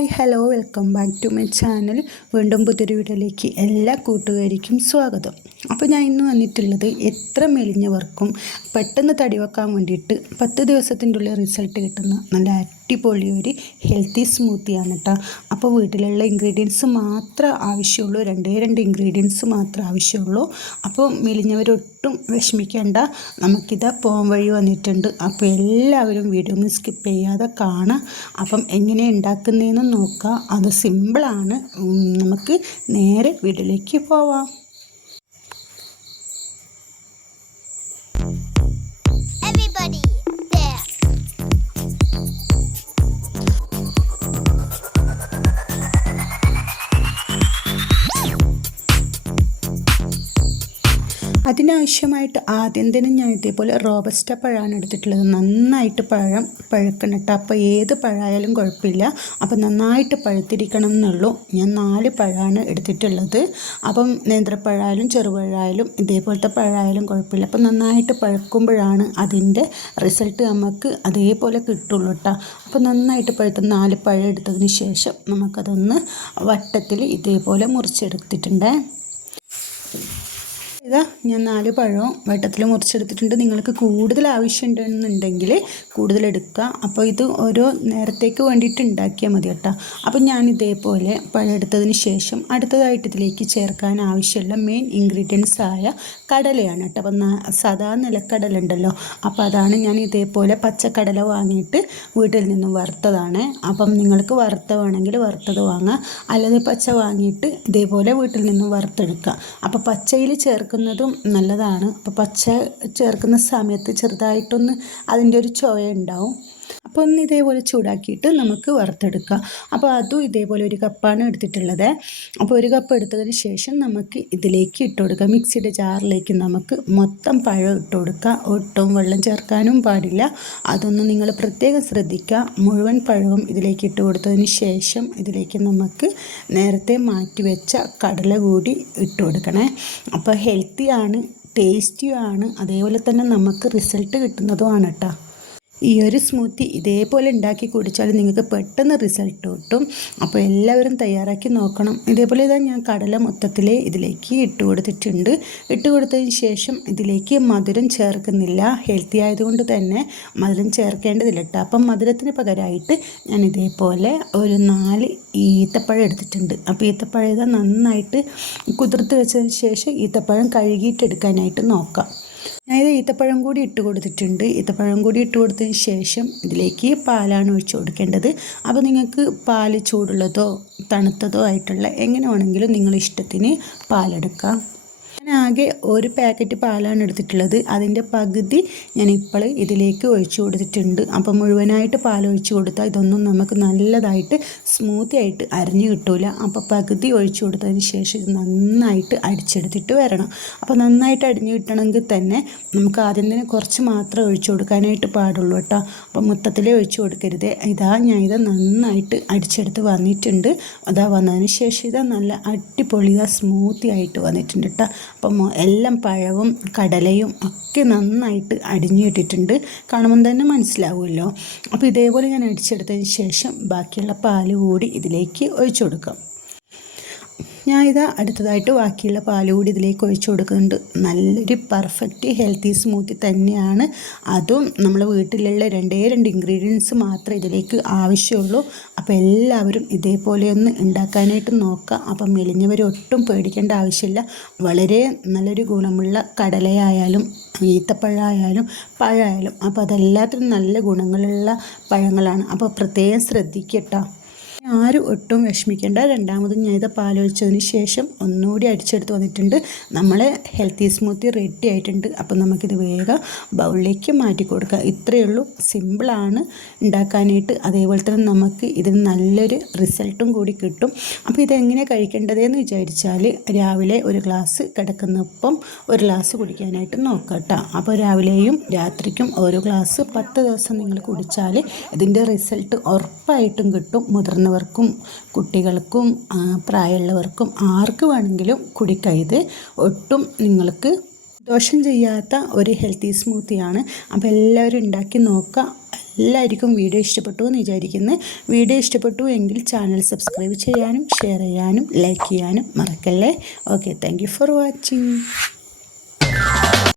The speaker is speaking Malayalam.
Hi hello welcome back to my channel. വീണ്ടും പുതിയൊരു വീഡിയോയിലേക്ക് എല്ലാ കൂട്ടുകാരിക്കും സ്വാഗതം. അപ്പോൾ ഞാൻ ഇന്ന് വന്നിട്ടുള്ളത് എത്ര മെലിഞ്ഞവർക്കും പെട്ടെന്ന് തടി വെക്കാൻ വേണ്ടിയിട്ട് പത്ത് ദിവസത്തിന്റെ ഉള്ളിൽ റിസൾട്ട് കിട്ടുന്ന നല്ല അടിപൊളി ഒരു ഹെൽത്തി സ്മൂത്തിയാണ് കേട്ടോ അപ്പോൾ വീട്ടിലുള്ള ഇൻഗ്രീഡിയൻസ് മാത്രം ആവശ്യമുള്ളൂ. രണ്ടേ രണ്ട് ഇൻഗ്രീഡിയൻസ് മാത്രം ആവശ്യമുള്ളൂ. അപ്പോൾ മെലിഞ്ഞവരൊട്ടും വിഷമിക്കേണ്ട. നമുക്കിതാ പോകാൻ വഴി വന്നിട്ടുണ്ട്. അപ്പോൾ എല്ലാവരും വീഡിയോ ഒന്ന് സ്കിപ്പ് ചെയ്യാതെ കാണാം. അപ്പം എങ്ങനെ ഉണ്ടാക്കുന്നതെന്ന് നോക്കാം. അത് സിമ്പിളാണ് നമുക്ക് നേരെ വീട്ടിലേക്ക് പോവാം. അതിനാവശ്യമായിട്ട് ആദ്യം തന്നെ ഞാൻ ഇതേപോലെ റോബസ്റ്റ പഴമാണ് എടുത്തിട്ടുള്ളത്. നന്നായിട്ട് പഴം പഴുക്കണം കേട്ടോ. അപ്പോൾ ഏത് പഴമായാലും കുഴപ്പമില്ല. അപ്പോൾ നന്നായിട്ട് പഴുത്തിരിക്കണം എന്നുള്ളൂ. ഞാൻ നാല് പഴമാണ് എടുത്തിട്ടുള്ളത്. അപ്പം നേന്ത്രപ്പഴമായാലും ചെറുപഴമായാലും ഇതേപോലത്തെ പഴമായാലും കുഴപ്പമില്ല. അപ്പോൾ നന്നായിട്ട് പഴുക്കുമ്പോഴാണ് അതിന്റെ റിസൾട്ട് നമുക്ക് അതേപോലെ കിട്ടുള്ളൂ കേട്ടോ. അപ്പോൾ നന്നായിട്ട് പഴുത്ത നാല് പഴം എടുത്തതിന് ശേഷം നമുക്കതൊന്ന് വട്ടത്തിൽ ഇതേപോലെ മുറിച്ചെടുത്തിട്ടുണ്ട്. ഇതാ ഞാൻ നാല് പഴവും വട്ടത്തിൽ മുറിച്ചെടുത്തിട്ടുണ്ട്. നിങ്ങൾക്ക് കൂടുതൽ ആവശ്യമുണ്ടെന്നുണ്ടെങ്കിൽ കൂടുതൽ എടുക്കുക. അപ്പോൾ ഇത് ഓരോ നേരത്തേക്ക് വേണ്ടിയിട്ട് ഉണ്ടാക്കിയാൽ മതി കേട്ടോ. അപ്പോൾ ഞാൻ ഇതേപോലെ പഴം എടുത്തതിന് ശേഷം അടുത്തതായിട്ട് ഇതിലേക്ക് ചേർക്കാൻ ആവശ്യമുള്ള മെയിൻ ഇൻഗ്രീഡിയൻസ് ആയ കടലയാണ് കേട്ടോ. അപ്പം സാധാ നിലക്കടല ഉണ്ടല്ലോ. അപ്പോൾ അതാണ് ഞാൻ ഇതേപോലെ പച്ചക്കടല വാങ്ങിയിട്ട് വീട്ടിൽ നിന്നും വറുത്തതാണ്. അപ്പം നിങ്ങൾക്ക് വറുത്ത വേണമെങ്കിൽ വറുത്തത് വാങ്ങാം. അല്ലെങ്കിൽ പച്ച വാങ്ങിയിട്ട് ഇതേപോലെ വീട്ടിൽ നിന്നും വറുത്തെടുക്കുക. അപ്പോൾ പച്ചയിൽ ചേർക്കുന്നതും നല്ലതാണ്. അപ്പോൾ പച്ച ചേർക്കുന്ന സമയത്ത് ചെറുതായിട്ടൊന്ന് അതിന്റെ ഒരു ചുവ ഉണ്ടാവും അപ്പോൾ ഒന്ന് ഇതേപോലെ ചൂടാക്കിയിട്ട് നമുക്ക് വറുത്തെടുക്കാം. അപ്പോൾ അതും ഇതേപോലെ ഒരു കപ്പാണ് എടുത്തിട്ടുള്ളത്. അപ്പോൾ ഒരു കപ്പ് എടുത്തതിന് ശേഷം നമുക്ക് ഇതിലേക്ക് ഇട്ട് കൊടുക്കാം. മിക്സിയുടെ ജാറിലേക്ക് നമുക്ക് മൊത്തം പഴം ഇട്ട് കൊടുക്കുക ഒട്ടും വെള്ളം ചേർക്കാനും പാടില്ല. അതൊന്നും നിങ്ങൾ പ്രത്യേകം ശ്രദ്ധിക്കുക. മുഴുവൻ പഴവും ഇതിലേക്ക് ഇട്ട് കൊടുത്തതിന് ശേഷം ഇതിലേക്ക് നമുക്ക് നേരത്തെ മാറ്റി വെച്ച കടല കൂടി ഇട്ട് കൊടുക്കണേ. അപ്പോൾ ഹെൽത്തിയാണ് ടേസ്റ്റിയാണ് അതേപോലെ തന്നെ നമുക്ക് റിസൾട്ട് കിട്ടുന്നതുമാണ് കേട്ടോ. ഈ ഒരു സ്മൂത്തി ഇതേപോലെ ഉണ്ടാക്കി കുടിച്ചാൽ നിങ്ങൾക്ക് പെട്ടെന്ന് റിസൾട്ട് കിട്ടും. അപ്പോൾ എല്ലാവരും തയ്യാറാക്കി നോക്കണം. ഇതേപോലെ ഇതാ ഞാൻ കടല മൊത്തത്തിൽ ഇതിലേക്ക് ഇട്ട് കൊടുത്തിട്ടുണ്ട്. ഇട്ട് കൊടുത്തതിന് ശേഷം ഇതിലേക്ക് മധുരം ചേർക്കുന്നില്ല. ഹെൽത്തി ആയതുകൊണ്ട് തന്നെ മധുരം ചേർക്കേണ്ടതില്ല കേട്ടോ അപ്പം മധുരത്തിന് പകരമായിട്ട് ഞാൻ ഇതേപോലെ ഒരു നാല് ഈത്തപ്പഴം എടുത്തിട്ടുണ്ട്. അപ്പോൾ ഈത്തപ്പഴം ഇതാ നന്നായിട്ട് കുതിർത്ത് വെച്ചതിന് ശേഷം ഈത്തപ്പഴം കഴുകിയിട്ടെടുക്കാനായിട്ട് നോക്കാം. ഞാനിത് ഈത്തപ്പഴം കൂടി ഇട്ട് കൊടുത്തിട്ടുണ്ട്. ഈത്തപ്പഴം കൂടി ഇട്ട് കൊടുത്തതിന് ശേഷം ഇതിലേക്ക് പാലാണ് ഒഴിച്ചു കൊടുക്കേണ്ടത്. അപ്പോൾ നിങ്ങൾക്ക് പാൽ ചൂടുള്ളതോ തണുത്തതോ ആയിട്ടുള്ള എങ്ങനെ വേണമെങ്കിലും നിങ്ങൾ ഇഷ്ടത്തിന് പാലെടുക്കാം. ഞാൻ ആകെ ഒരു പാക്കറ്റ് പാലാണ് എടുത്തിട്ടുള്ളത്. അതിന്റെ പകുതി ഞാൻ ഇപ്പോൾ ഇതിലേക്ക് ഒഴിച്ചു കൊടുത്തിട്ടുണ്ട്. അപ്പോൾ മുഴുവനായിട്ട് പാൽ ഒഴിച്ചു കൊടുത്താൽ ഇതൊന്നും നമുക്ക് നല്ലതായിട്ട് സ്മൂത്തി ആയിട്ട് അരിഞ്ഞു കിട്ടൂല. അപ്പോൾ പകുതി ഒഴിച്ചു കൊടുത്തതിന് ശേഷം ഇത് നന്നായിട്ട് അടിച്ചെടുത്തിട്ട് വരണം. അപ്പോൾ നന്നായിട്ട് അടിഞ്ഞു കിട്ടണമെങ്കിൽ തന്നെ നമുക്ക് ആദ്യം തന്നെ കുറച്ച് മാത്രമേ ഒഴിച്ചു കൊടുക്കാനായിട്ട് പാടുള്ളൂ കേട്ടോ. അപ്പോൾ മൊത്തത്തിലേ ഒഴിച്ചു കൊടുക്കരുത്. ഇതാ ഞാൻ ഇത് നന്നായിട്ട് അടിച്ചെടുത്ത് വന്നിട്ടുണ്ട്. അതാ വന്നതിന് ശേഷം ഇതാ നല്ല അടിപൊളി സ്മൂത്തി ആയിട്ട് വന്നിട്ടുണ്ട് കേട്ടോ. അപ്പം എല്ലാം പഴവും കടലയും ഒക്കെ നന്നായിട്ട് അടിഞ്ഞു കിട്ടിയിട്ടുണ്ട് കാണുമ്പോൾ തന്നെ മനസ്സിലാവുമല്ലോ. അപ്പോൾ ഇതേപോലെ ഞാൻ അടിച്ചെടുത്തതിന് ശേഷം ബാക്കിയുള്ള പാൽ കൂടി ഇതിലേക്ക് ഒഴിച്ചു കൊടുക്കാം. ഞാൻ ഇത് അടുത്തതായിട്ട് ബാക്കിയുള്ള പാൽ കൂടി ഇതിലേക്ക് ഒഴിച്ചു കൊടുക്കുന്നുണ്ട്. നല്ലൊരു പെർഫെക്റ്റ് ഹെൽത്തി സ്മൂത്തി തന്നെയാണ്. അതും നമ്മൾ വീട്ടിലുള്ള രണ്ടേ രണ്ട് ഇൻഗ്രീഡിയൻസ് മാത്രമേ ഇതിലേക്ക് ആവശ്യമുള്ളൂ. അപ്പോൾ എല്ലാവരും ഇതേപോലെ ഒന്ന് ഉണ്ടാക്കാനായിട്ട് നോക്കുക. അപ്പം മെലിഞ്ഞവരൊട്ടും പേടിക്കേണ്ട ആവശ്യമില്ല. വളരെ നല്ലൊരു ഗുണമുള്ള കടലയായാലും ഈത്തപ്പഴമായാലും പഴമായാലും. അപ്പോൾ അതെല്ലാത്തിനും നല്ല ഗുണങ്ങളുള്ള പഴങ്ങളാണ്. അപ്പോൾ പ്രത്യേകം ശ്രദ്ധിക്കട്ടോ. ആരും ഒട്ടും വിഷമിക്കേണ്ട. രണ്ടാമത് ഞാൻ ഇത് പാലൊഴിച്ചതിന് ശേഷം ഒന്നുകൂടി അടിച്ചെടുത്ത് വന്നിട്ടുണ്ട്. നമ്മളെ ഹെൽത്തി സ്മൂത്തി റെഡി ആയിട്ടുണ്ട്. അപ്പം നമുക്കിത് വേഗം ബൗളിലേക്ക് മാറ്റി കൊടുക്കാം. ഇത്രയേ ഉള്ളൂ. സിമ്പിളാണ് ഉണ്ടാക്കാനായിട്ട്. അതേപോലെ തന്നെ നമുക്ക് ഇതിന് നല്ലൊരു റിസൾട്ടും കൂടി കിട്ടും. അപ്പോൾ ഇതെങ്ങനെ കഴിക്കേണ്ടതെന്ന് വിചാരിച്ചാൽ രാവിലെ ഒരു ഗ്ലാസ് കിടക്കുന്നപ്പം ഒരു ഗ്ലാസ് കുടിക്കാനായിട്ട് നോക്കുക കേട്ടോ അപ്പോൾ രാവിലെയും രാത്രിക്കും ഓരോ ഗ്ലാസ് പത്ത് ദിവസം നിങ്ങൾ കുടിച്ചാൽ ഇതിന്റെ റിസൾട്ട് ഉറപ്പായിട്ടും കിട്ടും. മുതിർന്നവർക്കും കുട്ടികൾക്കും പ്രായമുള്ളവർക്കും ആർക്ക് വേണമെങ്കിലും കുടിക്കാം. ഇത് ഒട്ടും നിങ്ങൾക്ക് ദോഷം ചെയ്യാത്ത ഒരു ഹെൽത്തി സ്മൂത്തിയാണ് അപ്പോൾ എല്ലാവരും ഉണ്ടാക്കി നോക്കുക. എല്ലാവർക്കും വീഡിയോ ഇഷ്ടപ്പെട്ടു എന്ന് വിചാരിക്കുന്നു. വീഡിയോ ഇഷ്ടപ്പെട്ടു എങ്കിൽ ചാനൽ സബ്സ്ക്രൈബ് ചെയ്യാനും ഷെയർ ചെയ്യാനും ലൈക്ക് ചെയ്യാനും മറക്കല്ലേ? Okay thank for watching